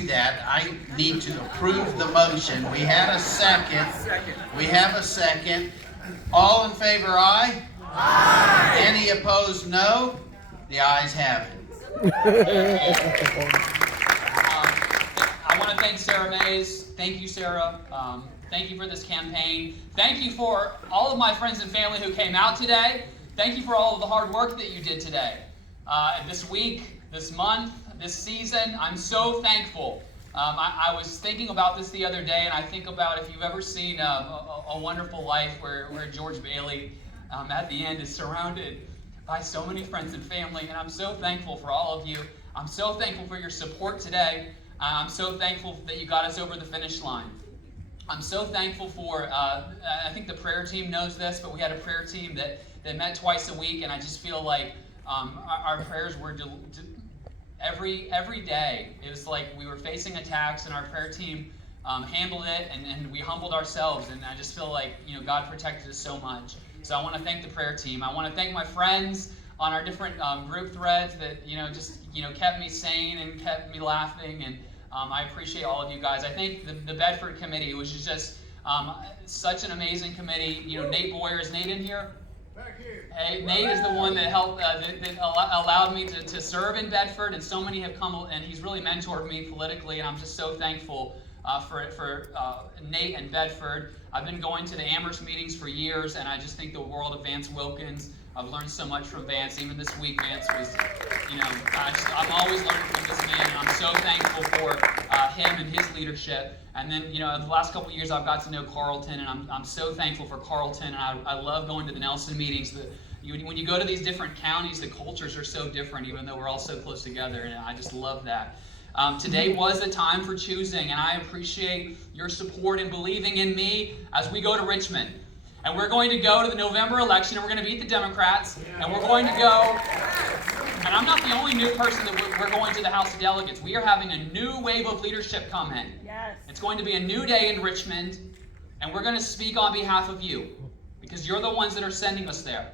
do that, I need to approve the motion. We had a second. We have a second. All in favor, aye? Aye. Any opposed, no? The ayes have it. I want to thank Sarah Mays. Thank you, Sarah. Thank you for this campaign. Thank you for all of my friends and family who came out today. Thank you for all of the hard work that you did today. This week, this month, this season, I'm so thankful. I was thinking about this the other day, and I think about if you've ever seen A Wonderful Life where George Bailey at the end is surrounded by so many friends and family, and I'm so thankful for all of you. I'm so thankful for your support today. I'm so thankful that you got us over the finish line. I'm so thankful for, I think the prayer team knows this, but we had a prayer team that met twice a week, and I just feel like our prayers were every day. It was like we were facing attacks, and our prayer team handled it, and we humbled ourselves, and I just feel like, God protected us so much. So I want to thank the prayer team. I want to thank my friends on our different group threads that, kept me sane and kept me laughing, and I appreciate all of you guys. I think the Bedford committee, which is just such an amazing committee. Nate Boyer, is Nate in here? Back here. Hey, Nate is the one that helped, that allowed me to serve in Bedford, and so many have come, and he's really mentored me politically, and I'm just so thankful for Nate and Bedford. I've been going to the Amherst meetings for years, and I just think the world of Vance Wilkins. I've learned so much from Vance. Even this week, Vance was, I'm always learning from this man, and I'm so thankful for him and his leadership. And then, the last couple of years, I've got to know Carlton, and I'm so thankful for Carlton, and I love going to the Nelson meetings. When you go to these different counties, the cultures are so different, even though we're all so close together, and I just love that. Today was a time for choosing, and I appreciate your support and believing in me as we go to Richmond. And we're going to go to the November election, and we're going to beat the Democrats, and we're going to go, and I'm not the only new person that we're going to the House of Delegates. We are having a new wave of leadership come in. Yes. It's going to be a new day in Richmond, and we're going to speak on behalf of you, because you're the ones that are sending us there.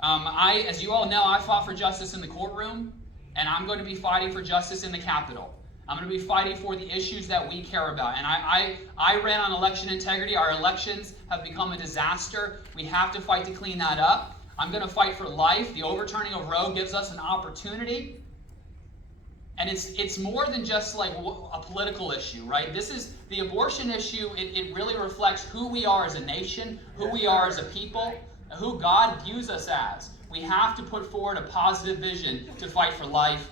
As you all know, I fought for justice in the courtroom, and I'm going to be fighting for justice in the Capitol. I'm going to be fighting for the issues that we care about. And I ran on election integrity. Our elections have become a disaster. We have to fight to clean that up. I'm going to fight for life. The overturning of Roe gives us an opportunity. And it's more than just like a political issue, right? This is the abortion issue. It really reflects who we are as a nation, who we are as a people, who God views us as. We have to put forward a positive vision to fight for life.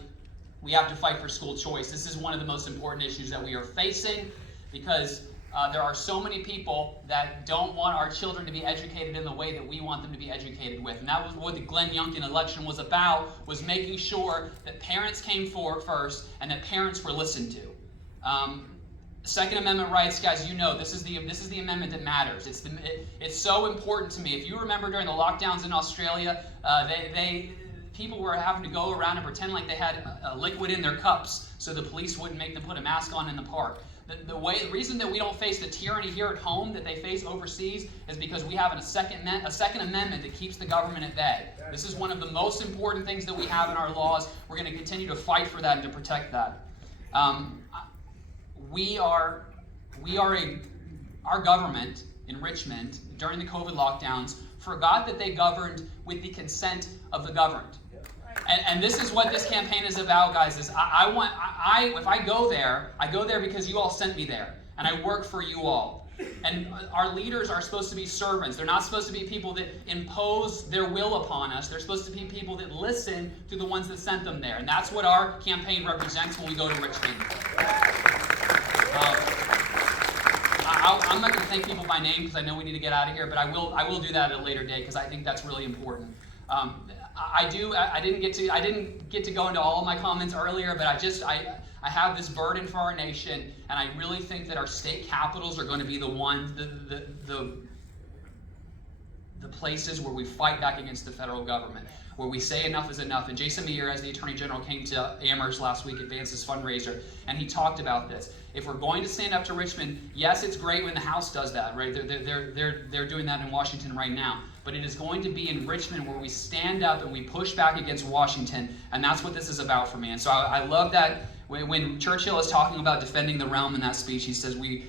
We have to fight for school choice. This is one of the most important issues that we are facing, because there are so many people that don't want our children to be educated in the way that we want them to be educated with. And that was what the Glenn Youngkin election was about, was making sure that parents came forward first and that parents were listened to. Second Amendment rights, guys, this is the amendment that matters. It's so important to me. If you remember during the lockdowns in Australia, people were having to go around and pretend like they had a liquid in their cups so the police wouldn't make them put a mask on in the park. The reason that we don't face the tyranny here at home that they face overseas is because we have a Second Amendment that keeps the government at bay. This is one of the most important things that we have in our laws. We're going to continue to fight for that and to protect that. Our government in Richmond during the COVID lockdowns forgot that they governed with the consent of the governed. And this is what this campaign is about, guys. Is if I go there because you all sent me there, and I work for you all. And our leaders are supposed to be servants. They're not supposed to be people that impose their will upon us. They're supposed to be people that listen to the ones that sent them there. And that's what our campaign represents when we go to Richmond. I'm not going to thank people by name because I know we need to get out of here, but I will do that at a later day because I think that's really important. I didn't get to go into all of my comments earlier, but I have this burden for our nation, and I really think that our state capitals are going to be the ones, the places where we fight back against the federal government, where we say enough is enough. And Jason Meyer, as the Attorney General, came to Amherst last week at Vance's fundraiser, and he talked about this. If we're going to stand up to Richmond, yes, it's great when the House does that, right? They're doing that in Washington right now. but it is going to be in Richmond where we stand up and we push back against Washington, and that's what this is about for me. And so I love that when Churchill is talking about defending the realm in that speech, he says we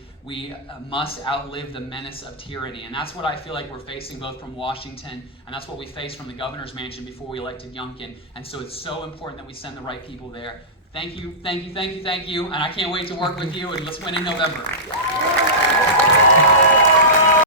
must outlive the menace of tyranny. And that's what I feel like we're facing both from Washington, and that's what we faced from the governor's mansion before we elected Youngkin. And so it's so important that we send the right people there. Thank you, thank you, thank you, thank you. And I can't wait to work with you, and let's win in November.